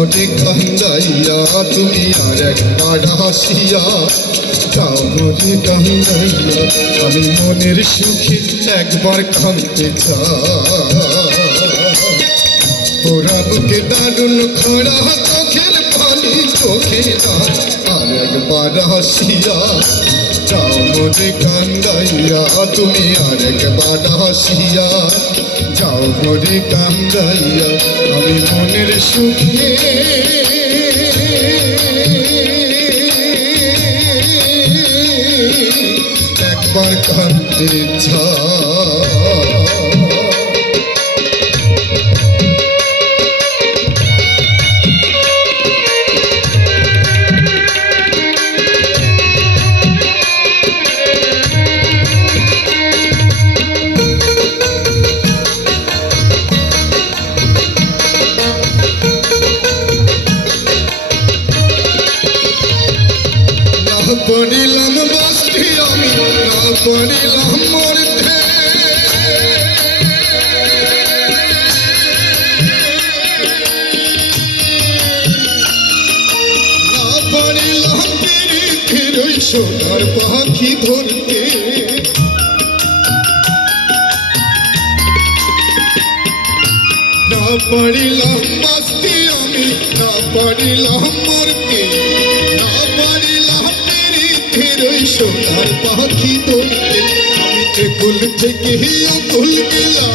মনে কান্দাইয়া তুমি আর একবার হাসিয়া যাও মনে কান্দাইয়া আমি মনের সুখে একবার কাঁদতে চাই ওরা বুকে দারুণ খরা চোখের পানি চোখে না আর একবার হাসিয়া যাও মনে কান্দাইয়া তুমি আর একবার হাসিয়া যাও মনে কান্দাইয়া আমি মনের সুখে একবার কাঁদতে চাই পড়িলাম বাসটি আমি না পড়িলাম মরতে না পড়িলাম পীড়িতের ওই সোনার পাখি ধরতে না পড়িলাম বাসটি আমি না পড়িলাম মরতে না পড়িলাম সোনার পাখি ধরতে আমি একুল থেকে অকুল গেলাম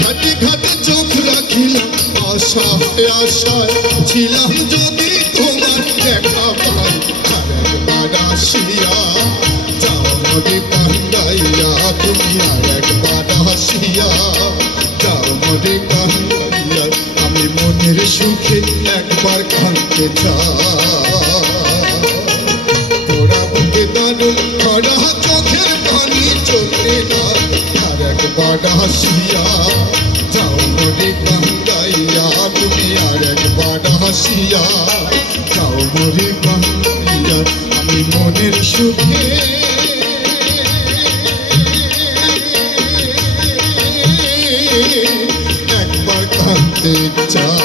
ঘাটে ঘাটে চোখ রাখিলাম আশায় আশায় ছিলাম যদি তোমার দেখা পাই আর একবার আসিয়া যাও মনে কান্দাইয়া তুমি আর একবার আসিয়া যাও মনে কান্দাইয়া আমি মনের সুখে একবার কাঁদতে চাই খরা চোখের পানি চোখে না আর একবার হাসিয়া যাও মনে কান্দাইয়া তুমি আর একবার হাসিয়া যাও মনে কান্দাইয়া আমি মনের সুখে একবার কাঁদতে চাই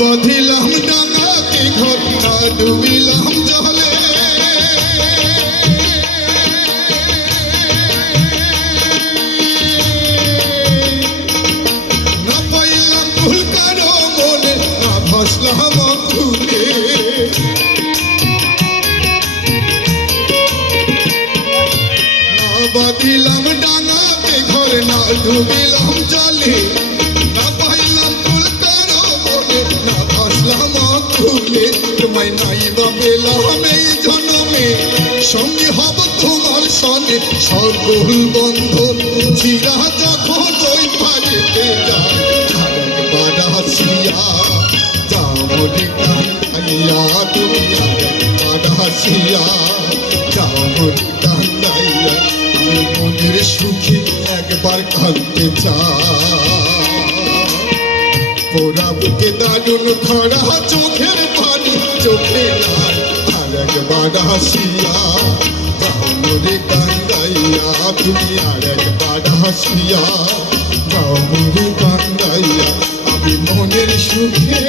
বাঁধিলাম ডাঙাতে ঘর না ডুবিলাম জলে না পাইলাম ভুল কারো মনে না ভাসলাম ভুলে না বাঁধিলাম ডাঙাতে ঘর না ডুবিলাম জলে না পাইলাম ভুলে তোমায় নাইবা পেলাম এই জন্মে সঙ্গে হব তোমার সনে সকল বন্ধন চিরা যখন ওই পারেতে যায় আর একবার হাসিয়া যাও মনে কান্দাইয়া তুমি আর একবার হাসিয়া যাও মনে কান্দাইয়া আমি মনের সুখে একবার কাঁদতে চাই পোড়া বুকে দারুণ খরা চোখের পানি চোখে নাই আর একবার হাসিয়া যাও মনে কান্দাইয়া তুমি আর একবার হাসিয়া যাও মনে কান্দাইয়া আমি মনের সুখে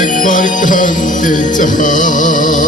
একবার কাঁদতে চাই।